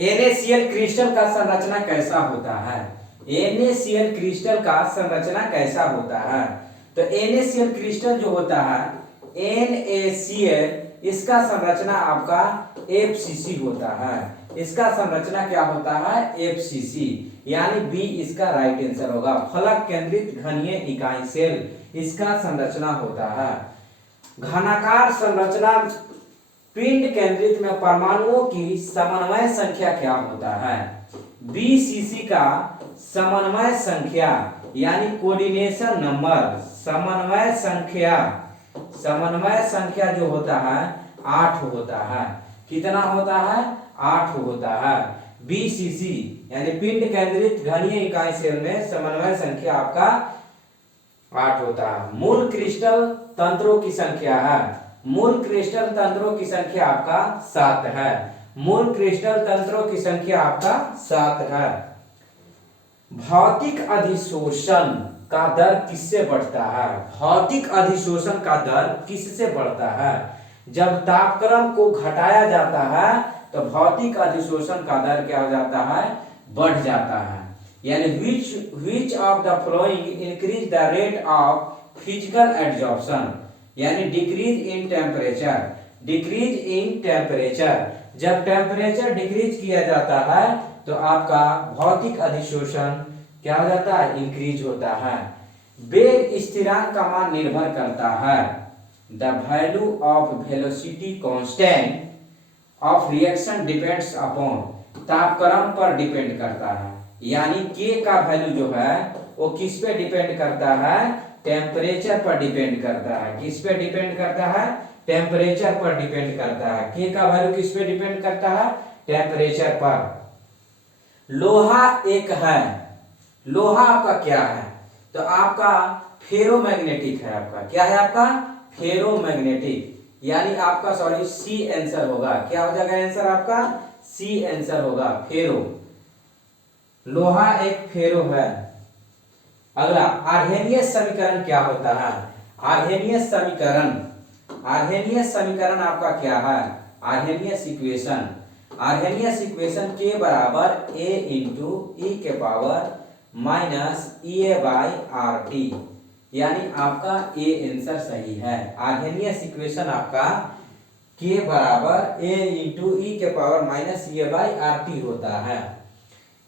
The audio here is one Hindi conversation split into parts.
NaCl क्रिस्टल का संरचना कैसा होता है? NaCl क्रिस्टल का संरचना कैसा होता है? तो NaCl क्रिस्टल जो होता है NaCl, इसका संरचना आपका FCC होता है। इसका संरचना क्या होता है? FCC, यानी बी इसका राइट आंसर होगा। फलक केंद्रित घनीय इकाई सेल इसका संरचना होता है। घनाकार संरचना पिंड केंद्रित में परमाणुओं की समन्वय संख्या क्या होता है? BCC का समन्वय संख्या यानी कोऑर्डिनेशन नंबर, समन्वय संख्या जो होता है 8 होता है। कितना होता है? 8 होता है। BCC यानी पिंड केंद्रित घनीय इकाई सेल में समन्वय संख्या आपका 8 होता है। मूल क्रिस्टल तंत्रों की संख्या है, मूल क्रिस्टल तंत्रों की संख्या आपका 7 है। मूल क्रिस्टल तंत्रों की संख्या आपका 7 है। भौतिक अधिशोषण का दर किससे बढ़ता है? भौतिक अधिशोषण का दर किससे बढ़ता है? जब तापक्रम को घटाया जाता है तो भौतिक अधिशोषण का दर क्या हो जाता है? बढ़ जाता है। यानी which of the following increase the rate of physical adsorption, यानी डिक्रीज इन टेम्परेचर। जब टेम्परेचर डिक्रीज किया जाता है तो आपका भौतिक अधिशोषण क्या हो जाता है? इंक्रीज होता है। वेग स्थिरांक का मान निर्भर करता है। The value of velocity constant of reaction depends upon, तापक्रम पर डिपेंड करता है। यानी के का वैल्यू जो है वो किस पे डिपेंड करता है? टेम्परेचर पर डिपेंड करता है। किस पे डिपेंड करता है? टेम्परेचर पर डिपेंड करता है। के का वैल्यू किस पे डिपेंड करता है? टेम्परेचर पर। लोहा एक है, लोहा आपका क्या है? तो आपका फेरोमैग्नेटिक है। आपका क्या है? आपका फेरोमैग्नेटिक, यानी आपका सॉरी सी आंसर होगा। क्या हो जाएगा आंसर आपका? सी आंसर होगा, फेरो। लोहा एक फेरो है। अगला आर्हेनियस समीकरण क्या होता है? आर्हेनियस समीकरण आपका क्या है? आर्हेनियस इक्वेशन के बराबर a इंटू ई के पावर माइनस EA/RT, यानी आपका ए आंसर सही है। आर्हेनियस इक्वेशन आपका के बराबर a इंटू ई के पावर माइनस EA/RT होता है।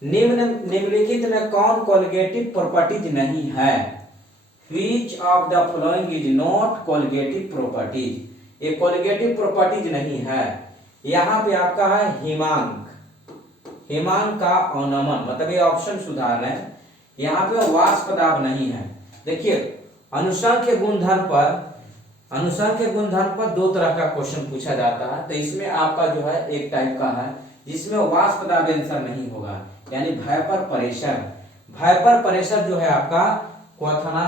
निम्नलिखित में कौन कोलिगेटिव प्रॉपर्टीज नहीं है? Which of the following is not colligative properties? ये कोलिगेटिव प्रॉपर्टीज नहीं है। यहाँ पे आपका है हिमांक का अवनमन, मतलब ये ऑप्शन सुधार है। यहाँ पे वाष्प दाब नहीं है। देखिए अनुसंख्य गुणधर्म पर 2 तरह का क्वेश्चन पूछा जाता है। तो इसमें आपका जो है एक टाइप का है जिसमें वाष्प दाब आंसर नहीं होगा, यानी भाइपर प्रेशर जो है आपका क्वथना,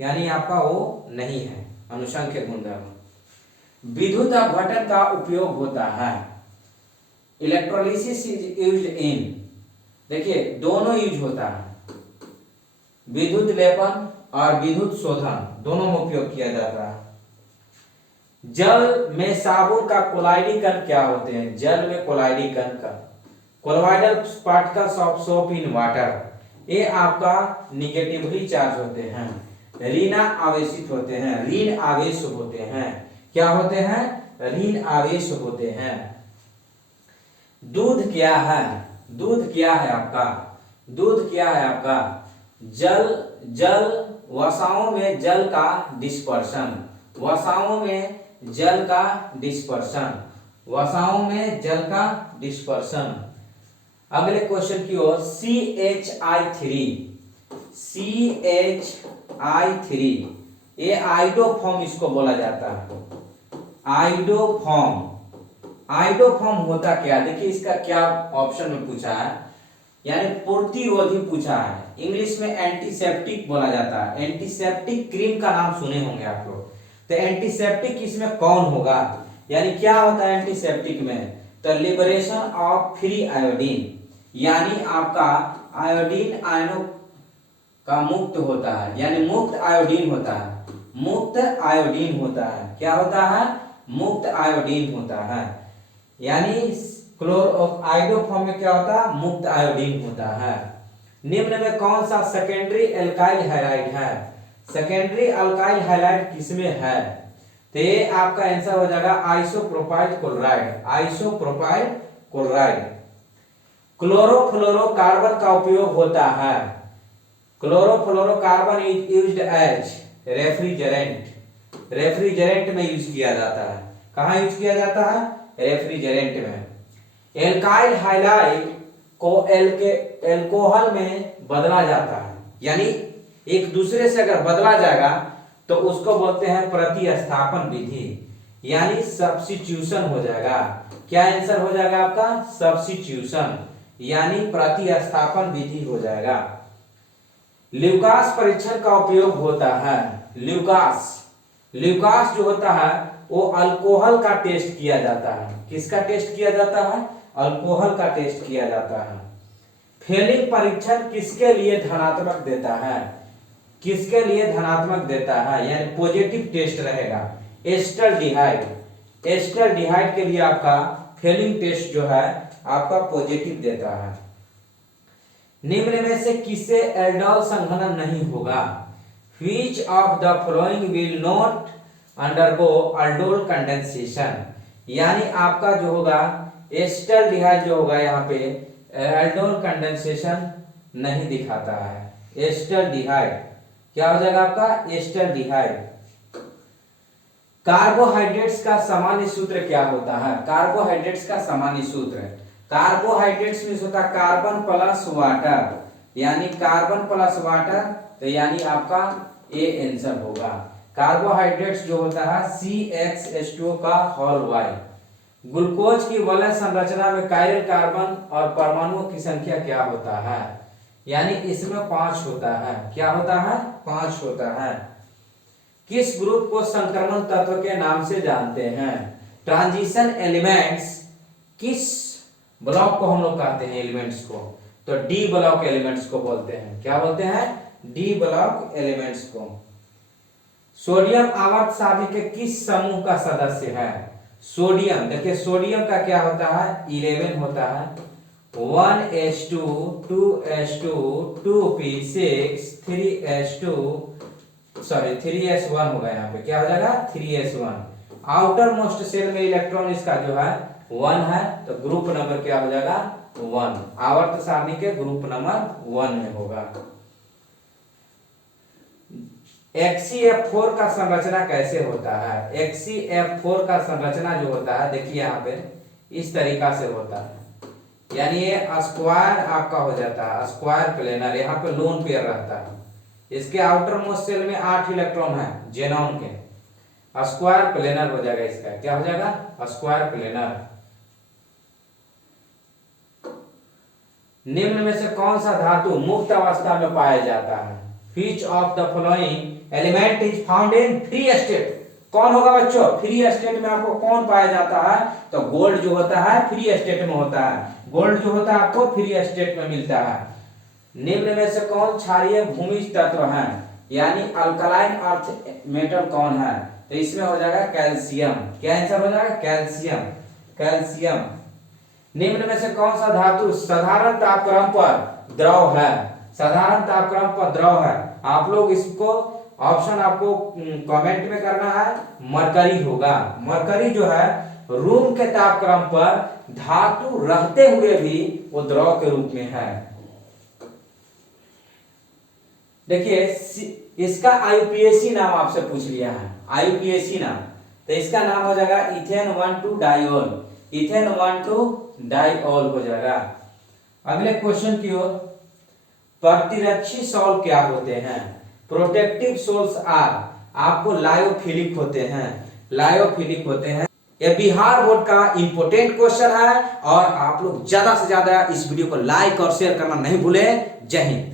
यानी आपका वो नहीं है अनुसंख्य गुणधर्म। विद्युत अपघटन का उपयोग होता है। इलेक्ट्रोलिसिस इज यूज्ड इन, देखिए दोनों यूज होता है, विद्युत लेपन और विद्युत शोधन दोनों में उपयोग किया जाता है। जल में साबुन का कोलाइडी कण क्या होते हैं? जल में कोलाइडी कण का colloidal particles of soap in water, ये आपका निगेटिवली चार्ज होते हैं, ऋण आवेशित होते हैं, ऋण आवेश होते हैं। क्या होते हैं? ऋण आवेश होते हैं। दूध क्या है? दूध क्या है आपका? जल वसाओं में जल का डिस्पर्शन। अगले क्वेश्चन की ओर, CH3 ये आइडोफॉर्म इसको बोला जाता है। आइडोफॉर्म होता क्या? देखिए इसका क्या ऑप्शन में पूछा है, यानी प्रतिरोधी पूछा है। इंग्लिश में एंटीसेप्टिक बोला जाता है। एंटीसेप्टिक क्रीम का नाम सुने होंगे आप लोग। तो एंटीसेप्टिक इसमें कौन होगा? यानी क्या होता है एंटीसेप्टिक में? तो लिबरेशन ऑफ फ्री आयोडीन, यानी आपका आयोडीन आयनों का मुक्त होता है, यानी मुक्त आयोडीन होता है। क्या होता है? मुक्त आयोडीन होता है। यानी क्लोराइडो में क्या होता है, मुक्त आयोडीन होता है। निम्न में कौन सा सेकेंडरी एल्काइल हैलाइड है? सेकेंडरी अल्काइल हैलाइड किसमें है? तो ये आपका आंसर हो जाएगा isopropyl chloride, isopropyl chloride. Chlorofluorocarbon का उपयोग होता है, chlorofluorocarbon is used as refrigerant, refrigerant में यूज किया जाता है। कहाँ यूज किया जाता है? रेफ्रिजरेंट में। एल्काइल हैलाइड को एल्कोहल में बदला जाता है, यानी एक दूसरे से अगर बदला जाएगा तो उसको बोलते हैं प्रतिस्थापन विधि, यानी सब्स्टिट्यूशन हो जाएगा। क्या आंसर हो जाएगा आपका? सब्स्टिट्यूशन, यानी प्रतिस्थापन विधि हो जाएगा। ल्यूकास परीक्षण का उपयोग होता है। ल्यूकास, ल्यूकास जो होता है वो अल्कोहल का टेस्ट किया जाता है। किसका टेस्ट किया जाता है? अल्कोहल का टेस्ट किया जाता है। फेलिंग परीक्षण किसके लिए धनात्मक देता है? किसके लिए धनात्मक देता है, यानी पॉजिटिव टेस्ट रहेगा? एस्टल्डिहाइड, एस्टल्डिहाइड के लिए आपका फेलिंग टेस्ट जो है आपका पॉजिटिव देता है। निम्न में से किससे एल्डोल संघनन नहीं होगा? Which of the following will not undergo aldol condensation, यानी आपका जो होगा एस्टल्डिहाइड जो होगा यहाँ पे एल्डोल कंडेंसेशन नहीं दिखाता है। एस्टल्डिहाइड क्या हो जाएगा आपका? एस्टल्डिहाइड। कार्बोहाइड्रेट्स का सामान्य सूत्र क्या होता है? कार्बोहाइड्रेट्स का सामान्य सूत्र, कार्बोहाइड्रेट्स में होता है कार्बन प्लस वाटर, यानी कार्बन प्लस वाटर, तो यानी आपका ए आंसर होगा। कार्बोहाइड्रेट्स जो होता है CxH2O का होल y। ग्लूकोज की वलय संरचना में कायरल कार्बन और परमाणुओं की संख्या क्या होता है? यानी इसमें 5 होता है। क्या होता है? 5 होता है। किस ग्रुप को संक्रमण तत्व के नाम से जानते हैं? ट्रांजिशन एलिमेंट्स किस ब्लॉक को हम लोग कहते हैं? एलिमेंट्स को तो डी ब्लॉक एलिमेंट्स को बोलते हैं। क्या बोलते हैं? डी ब्लॉक एलिमेंट्स को। सोडियम आवर्त सारणी के किस समूह का सदस्य है? सोडियम, देखिए सोडियम का क्या होता है? 11 होता है। 1s2 2s2 2p6 3s2 sorry 3s1 होगा। यहाँ पे क्या हो जाएगा? 3s1। आउटर मोस्ट सेल में इलेक्ट्रॉन इसका जो है 1 है, तो ग्रुप नंबर क्या हो जाएगा? 1। आवर्त सारणी के ग्रुप नंबर 1 में होगा। HCF4 का संरचना कैसे होता है? HCF4 का संरचना जो होता है देखिए यहाँ पे इस तरीका से होता है, यानी ये स्क्वायर आपका हो जाता है, स्क्वायर प्लेनर। यहाँ पे लोन पेयर रहता है। इसके आउटर मोस्ट सेल में 8 इलेक्ट्रॉन है जेनॉन के। स्क्वायर प्लेनर हो जाएगा इसका। क्या हो जाएगा? Square planar. निम्न में से कौन सा धातु मुक्त अवस्था में पाया जाता है? Which of the following element is found in free state? कौन होगा बच्चों? फ्री स्टेट में आपको कौन पाया जाता है? तो गोल्ड जो होता है फ्री स्टेट में होता है। गोल्ड जो होता है आपको फ्री स्टेट में मिलता है। निम्न में से कौन क्षारीय भूमिज तत्व है, यानी अल्कलाइन अर्थ मेटल कौन है? तो इसमें हो जाएगा कैल्शियम। क्या आंसर हो जाएगा? Calcium, calcium. निम्न में से कौन सा धातु साधारण तापक्रम पर द्रव है? साधारण तापक्रम पर द्रव है। आप लोग इसको ऑप्शन आपको कमेंट में करना है। मरकरी होगा। मरकरी जो है रूम के तापक्रम पर धातु रहते हुए भी वो द्रव के रूप में है। देखिए इसका IUPAC नाम आपसे पूछ लिया है, IUPAC नाम, तो इसका नाम हो जाएगा इथेन 1,2 डाइऑल। इथेन 1,2 डाइऑल हो जाएगा। अगले क्वेश्चन की ओर। प्रतिरक्षी सॉल्व क्या होते हैं? प्रोटेक्टिव सोल्स आर आपको लायोफिलिक होते हैं, लायोफिलिक होते हैं। ये बिहार बोर्ड का इंपोर्टेंट क्वेश्चन है और आप लोग ज्यादा से ज्यादा इस वीडियो को लाइक और शेयर करना नहीं भूलें। जय हिंद।